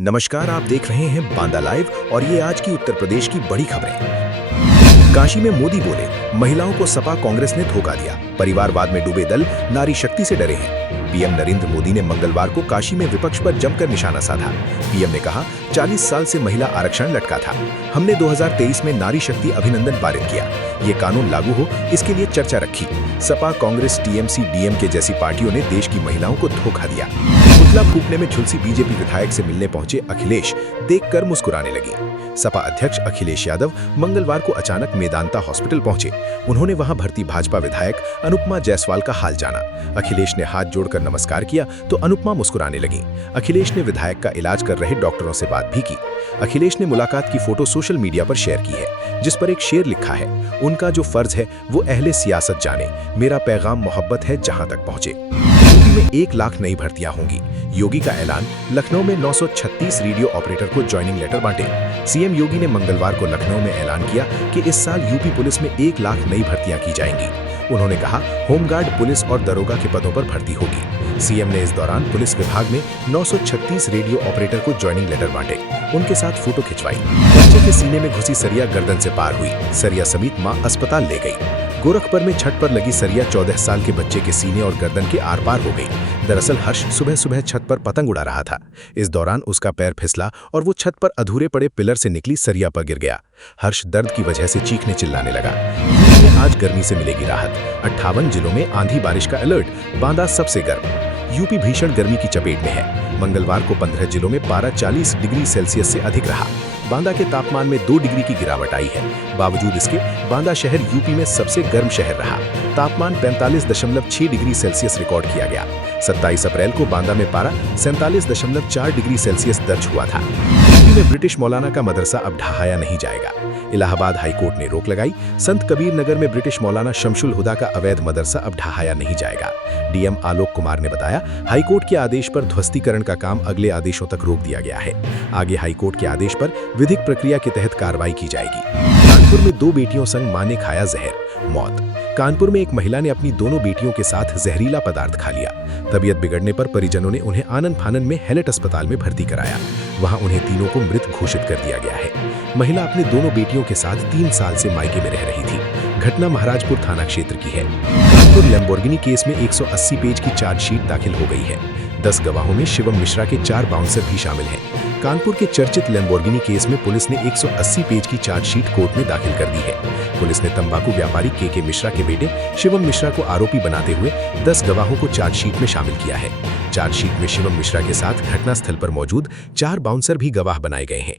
नमस्कार, आप देख रहे हैं बांदा लाइव और ये आज की उत्तर प्रदेश की बड़ी खबरें। काशी में मोदी बोले, महिलाओं को सपा कांग्रेस ने धोखा दिया, परिवारवाद में डूबे दल नारी शक्ति से डरे हैं। पीएम नरेंद्र मोदी ने मंगलवार को काशी में विपक्ष पर जमकर निशाना साधा। पीएम ने कहा, 40 साल से महिला आरक्षण लटका था, हमने 2023 में नारी शक्ति अभिनंदन पारित किया, ये कानून लागू हो इसके लिए चर्चा रखी। सपा कांग्रेस टीएमसी डीएमके जैसी पार्टियों ने देश की महिलाओं को धोखा दिया। पुतला फूंकने में झुलसी बीजेपी विधायक से मिलने पहुंचे अखिलेश देखकर मुस्कुराने लगी। सपा अध्यक्ष अखिलेश यादव मंगलवार को अचानक मेदांता हॉस्पिटल पहुंचे। उन्होंने वहां भर्ती भाजपा विधायक अनुपमा जायसवाल का हाल जाना। अखिलेश ने हाथ जोड़कर नमस्कार किया तो अनुपमा मुस्कुराने लगी। अखिलेश ने विधायक का इलाज कर रहे डॉक्टरों से बात भी की। अखिलेश ने मुलाकात की फोटो सोशल मीडिया पर शेयर की है, जिस पर एक शेर लिखा है, उनका जो फर्ज है वो अहले सियासत जाने, मेरा पैगाम मोहब्बत है जहां तक पहुंचे। यूपी में 1 लाख नई भर्तियां होंगी, योगी का ऐलान। लखनऊ में 936 रेडियो ऑपरेटर को ज्वाइनिंग लेटर बांटे। सीएम योगी ने मंगलवार को लखनऊ में ऐलान किया कि इस साल यूपी पुलिस में 1 लाख नई भर्तियां की जाएंगी। उन्होंने कहा, होमगार्ड, पुलिस और दरोगा के पदों पर भर्ती होगी। सीएम ने इस दौरान पुलिस विभाग में 936 रेडियो ऑपरेटर को ज्वाइनिंग लेटर बांटे, उनके साथ फोटो खिंचवाई। बच्चे के सीने में घुसी सरिया गर्दन से पार हुई, सरिया समेत मां अस्पताल ले गई। गोरखपुर में छत पर लगी सरिया 14 साल के बच्चे के सीने और गर्दन के आर पार हो गई। दरअसल हर्ष सुबह सुबह छत पर पतंग उड़ा रहा था। इस दौरान उसका पैर फिसला और वो छत पर अधूरे पड़े पिलर से निकली सरिया पर गिर गया। हर्ष दर्द की वजह से चीखने चिल्लाने लगा। यूपी में आज गर्मी से मिलेगी राहत, 58 जिलों में आंधी बारिश का अलर्ट, बांदा सबसे गर्म। यूपी भीषण गर्मी की चपेट में है। मंगलवार को 15 जिलों में पारा 40 डिग्री सेल्सियस से अधिक रहा। बांदा के तापमान में 2 डिग्री की गिरावट आई है। बावजूद इसके बांदा शहर यूपी में सबसे गर्म शहर रहा। तापमान 45.6 डिग्री सेल्सियस रिकॉर्ड किया गया। 27 अप्रैल को बांदा में पारा 47.4 डिग्री सेल्सियस दर्ज हुआ था। यूपी में ब्रिटिश मौलाना का मदरसा अब ढहाया नहीं जाएगा। इलाहाबाद हाईकोर्ट ने रोक लगाई। संत कबीर नगर में ब्रिटिश मौलाना शमशुल हुदा का अवैध मदरसा अब ढहाया नहीं जाएगा। डीएम आलोक कुमार ने बताया, हाईकोर्ट के आदेश पर ध्वस्तीकरण का काम अगले आदेशों तक रोक दिया गया है। आगे हाईकोर्ट के आदेश पर विधिक प्रक्रिया के तहत कार्रवाई की जाएगी। कानपुर में 2 बेटियों संग मां ने खाया जहर, मौत। कानपुर में एक महिला ने अपनी दोनों बेटियों के साथ जहरीला पदार्थ खा लिया। तबीयत बिगड़ने पर परिजनों ने उन्हें आनन फानन में हैलेट अस्पताल में भर्ती कराया। वहां उन्हें तीनों को मृत घोषित कर दिया गया है। महिला अपने दोनों बेटियों के साथ 3 साल से मायके में रह रही थी। घटना महाराजपुर थाना क्षेत्र की है। कानपुर लैम्बोर्गिनी केस में 180 पेज की चार्जशीट दाखिल हो गई है। 10 गवाहों में शिवम मिश्रा के 4 बाउंसर भी शामिल हैं। कानपुर के चर्चित लैम्बोर्गिनी केस में पुलिस ने 180 पेज की चार्जशीट कोर्ट में दाखिल कर दी है। पुलिस ने तंबाकू व्यापारी के मिश्रा के बेटे शिवम मिश्रा को आरोपी बनाते हुए 10 गवाहों को चार्जशीट में शामिल किया है। चार्जशीट में शिवम मिश्रा के साथ घटनास्थल पर मौजूद 4 बाउंसर भी गवाह बनाए गए हैं।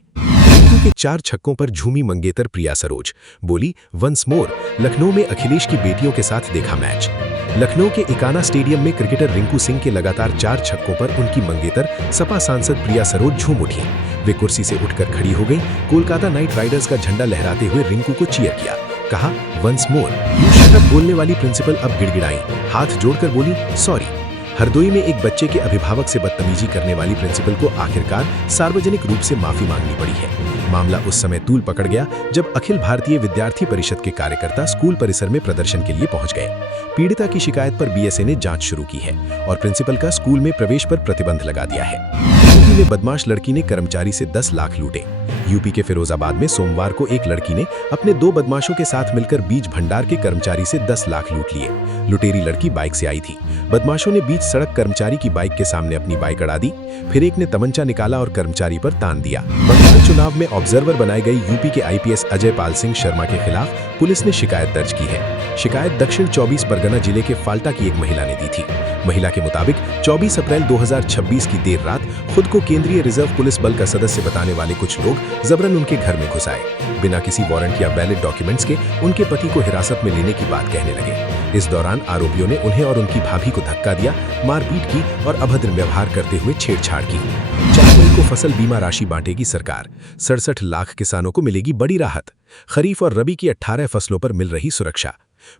के 4 छक्कों पर झूमी मंगेतर प्रिया सरोज, बोली, वंस मोर। लखनऊ में अखिलेश की बेटियों के साथ देखा मैच। लखनऊ के इकाना स्टेडियम में क्रिकेटर रिंकू सिंह के लगातार 4 छक्कों पर उनकी मंगेतर सपा सांसद प्रिया सरोज झूम उठी। वे कुर्सी से उठकर खड़ी हो गई। कोलकाता नाइट राइडर्स का झंडा लहराते हुए रिंकू को चीयर किया। कहा, वंस मोर। शट अप बोलने वाली प्रिंसिपल अब गिड़गिड़ाई, हाथ जोड़कर बोली, सॉरी। हरदोई में एक बच्चे के अभिभावक से बदतमीजी करने वाली प्रिंसिपल को आखिरकार सार्वजनिक रूप से माफी मांगनी पड़ी है। मामला उस समय तूल पकड़ गया जब अखिल भारतीय विद्यार्थी परिषद के कार्यकर्ता स्कूल परिसर में प्रदर्शन के लिए पहुंच गए। पीड़िता की शिकायत पर बीएसए ने जांच शुरू की है और प्रिंसिपल का स्कूल में प्रवेश पर प्रतिबंध लगा दिया है। यूपी में बदमाश लड़की ने कर्मचारी से 10 लाख लूटे। यूपी के फिरोजाबाद में सोमवार को एक लड़की ने अपने 2 बदमाशों के साथ मिलकर बीज भंडार के कर्मचारी से 10 लाख लूट लिए। लुटेरी लड़की बाइक से आई थी। बदमाशों ने बीच सड़क कर्मचारी की बाइक के सामने अपनी बाइक अड़ा दी। फिर एक ने तमंचा निकाला और कर्मचारी पर तान दिया। बंगाल चुनाव में ऑब्जर्वर बनाए गए यूपी के आईपीएस अजय पाल सिंह शर्मा के खिलाफ पुलिस ने शिकायत दर्ज की है। शिकायत दक्षिण 24 परगना जिले के फाल्टा की एक महिला ने दी थी। महिला के मुताबिक 24 अप्रैल 2026 की देर रात खुद को केंद्रीय रिजर्व पुलिस बल का सदस्य बताने वाले कुछ लोग जबरन उनके घर में घुस आए। बिना किसी वारंट या वैलिड डॉक्यूमेंट्स के उनके पति को हिरासत में लेने की बात कहने लगे। इस दौरान आरोपियों ने उन्हें और उनकी भाभी को धक्का दिया, मारपीट की और अभद्र व्यवहार करते हुए छेड़छाड़ की। 4 मई को फसल बीमा राशि बांटेगी सरकार। 67 लाख किसानों को मिलेगी बड़ी राहत। खरीफ और रबी की 18 फसलों पर मिल रही सुरक्षा।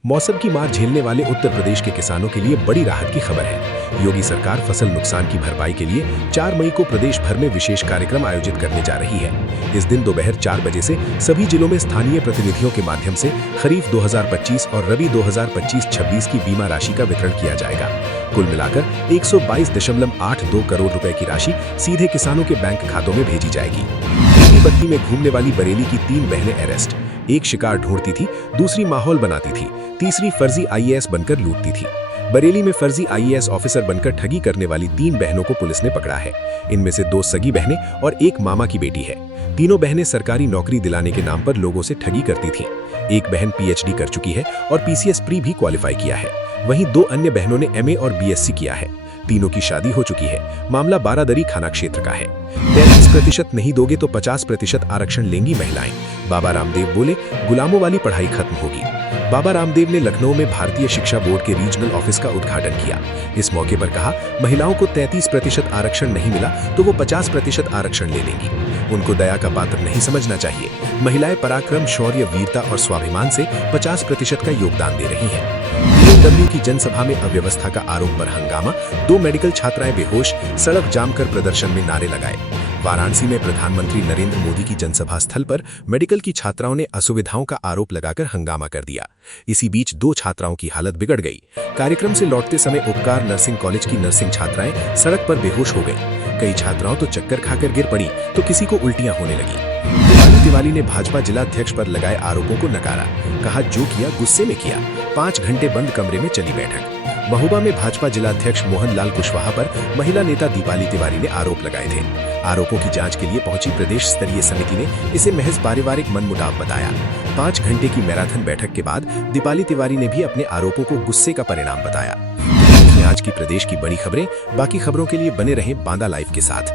मौसम की मार झेलने वाले उत्तर प्रदेश के किसानों के लिए बड़ी राहत की खबर है। योगी सरकार फसल नुकसान की भरपाई के लिए 4 मई को प्रदेश भर में विशेष कार्यक्रम आयोजित करने जा रही है। इस दिन दोपहर 4 बजे से सभी जिलों में स्थानीय प्रतिनिधियों के माध्यम से खरीफ 2025 और रबी 2025-26 की बीमा राशि का वितरण किया जाएगा। कुल मिलाकर 122.82 करोड़ रुपए की राशि सीधे किसानों के बैंक खातों में भेजी जाएगी। नीली बत्ती में घूमने वाली बरेली की 3 बहनें अरेस्ट। एक शिकार ढूंढती थी, दूसरी माहौल बनाती थी, तीसरी फर्जी आईएएस बनकर लूटती थी। बरेली में फर्जी आईएएस ऑफिसर बनकर ठगी करने वाली 3 बहनों को पुलिस ने पकड़ा है। इनमें से 2 सगी बहनें और 1 मामा की बेटी है। तीनों बहनें सरकारी नौकरी दिलाने के नाम पर लोगों से ठगी करती थीं। एक बहन पीएचडी कर चुकी है और पीसीएस प्री भी क्वालिफाई किया है। वहीं 2 अन्य बहनों ने एमए और बीएससी किया है। तीनों की शादी हो चुकी है। मामला बारादरी थाना क्षेत्र का है। 33% नहीं दोगे तो 50% आरक्षण लेंगी महिलाएं। बाबा रामदेव बोले, गुलामों वाली पढ़ाई खत्म होगी। बाबा रामदेव ने लखनऊ में भारतीय शिक्षा बोर्ड के रीजनल ऑफिस का उद्घाटन किया। इस मौके पर कहा, महिलाओं को 33% आरक्षण नहीं मिला तो वो 50% आरक्षण ले लेंगी। उनको दया का पात्र नहीं समझना चाहिए। महिलाएं पराक्रम, शौर्य, वीरता और स्वाभिमान से 50% का योगदान दे रही हैं। बीएमडब्ल्यू की जनसभा में अव्यवस्था का आरोप पर हंगामा। 2 मेडिकल छात्राएं बेहोश, सड़क जाम कर प्रदर्शन में नारे लगाए। वाराणसी में प्रधानमंत्री नरेंद्र मोदी की जनसभा स्थल पर मेडिकल की छात्राओं ने असुविधाओं का आरोप लगाकर हंगामा कर दिया। इसी बीच 2 छात्राओं की हालत बिगड़ गई। कार्यक्रम से लौटते समय उपकार नर्सिंग कॉलेज की नर्सिंग छात्राएं सड़क पर बेहोश हो गईं। कई छात्राओं तो चक्कर खाकर गिर पड़ी तो किसी को उल्टियां होने लगी। दीपाली तिवारी ने भाजपा जिलाध्यक्ष पर लगाए आरोपों को नकारा। कहा, जो किया गुस्से में किया। 5 घंटे बंद कमरे में चली बैठक। महोबा में भाजपा जिलाध्यक्ष मोहन लाल कुशवाहा पर महिला नेता दीपाली तिवारी ने आरोप लगाए थे। आरोपों की जांच के लिए पहुंची प्रदेश स्तरीय समिति ने इसे महज पारिवारिक मनमुटाव बताया। 5 घंटे की मैराथन बैठक के बाद दीपाली तिवारी ने भी अपने आरोपों को गुस्से का परिणाम बताया। आज की प्रदेश की बड़ी खबरें। बाकी खबरों के लिए बने रहें बांदा लाइव के साथ।